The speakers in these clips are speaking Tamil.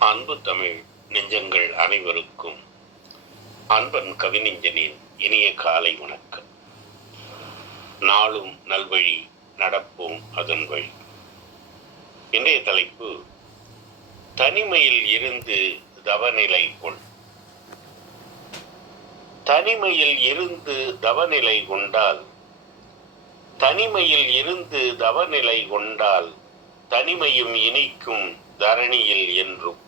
அன்பு தமிழ் நெஞ்சங்கள் அனைவருக்கும் அன்பன் கவிநெஞ்சனின் இனிய காலை வணக்கம். நாளும் நல்வழி நடப்போம் அதன் வழி. இன்றைய தலைப்பு தனிமையில் இருந்து தவநிலை கொள். தனிமையில் இருந்து தவநிலை கொண்டால் தனிமையில் இருந்து தவநிலை கொண்டால் தனிமையும் இனிக்கும் தரணியில் என்றும்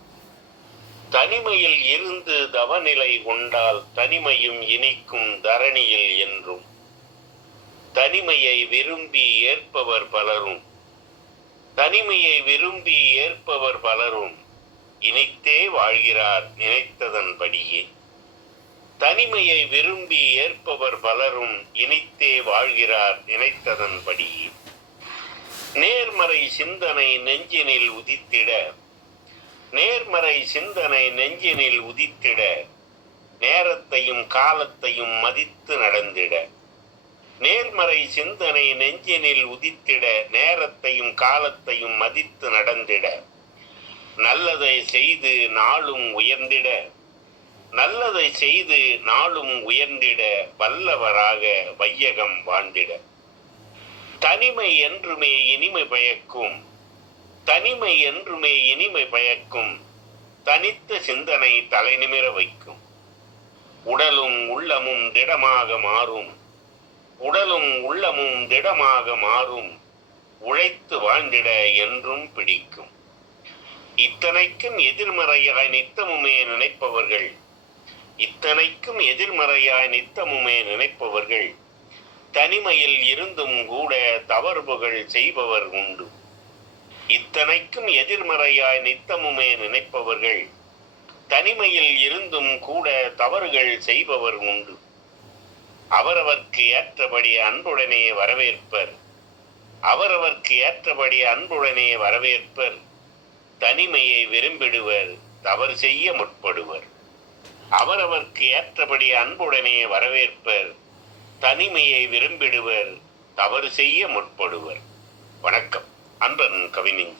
தனிமையில் இருந்து தவநிலை கொண்டால் தனிமையும் இனிக்கும் தரணியில் என்றும். தனிமையை விரும்பி ஏற்பவர் பலரும். தனிமையை விரும்பி ஏற்பவர் பலரும். இனித்தே வாழ்கிறார் நினைத்ததன்படியே. தனிமையை விரும்பி ஏற்பவர் பலரும் இனித்தே வாழ்கிறார் நினைத்ததன்படியே. நேர்மறை சிந்தனை நெஞ்சினில் உதித்திட நேர்மறை சிந்தனை நெஞ்சினில் உதித்திட நேரத்தையும் காலத்தையும் மதித்து நடந்திட. நேர்மறை சிந்தனை நெஞ்சினில் உதித்திட நேரத்தையும் காலத்தையும் மதித்து நடந்திட. நல்லதை செய்து நாளும் உயர்ந்திட. நல்லதை செய்து நாளும் உயர்ந்திட வல்லவராக வையகம் வாழ்ந்திட. தனிமை என்றுமே இனிமை பயக்கும் தனிமை என்றுமே இனிமை பயக்கும். தனித்த சிந்தனை தலைநிமிர வைக்கும். உடலும் உள்ளமும் திடமாக மாறும். உடலும் உள்ளமும் திடமாக மாறும். உழைத்து வாழ்ந்திட என்றும் பிடிக்கும். இத்தனைக்கும் எதிர்மறையாய் நித்தமுமே நினைப்பவர்கள். இத்தனைக்கும் எதிர்மறையாய் நித்தமுமே நினைப்பவர்கள். தனிமையில் இருந்தும் கூட தவறுபுகள் செய்பவர் உண்டு. இத்தனைக்கும் எதிர்மறையாய் நித்தமுமே நினைப்பவர்கள் தனிமையில் இருந்தும் கூட தவறுகள் செய்பவர் உண்டு. அவரவர்க்கு ஏற்றபடி அன்புடனே வரவேற்பர். அவரவர்க்கு ஏற்றபடி அன்புடனே வரவேற்பர். தனிமையை விரும்பிடுவர் தவறு செய்ய முற்படுவர். அவரவர்க்கு ஏற்றபடி அன்புடனே வரவேற்பர். தனிமையை விரும்பிடுவர் தவறு செய்ய முற்படுவர். வணக்கம். அன்பன் கவிஞன்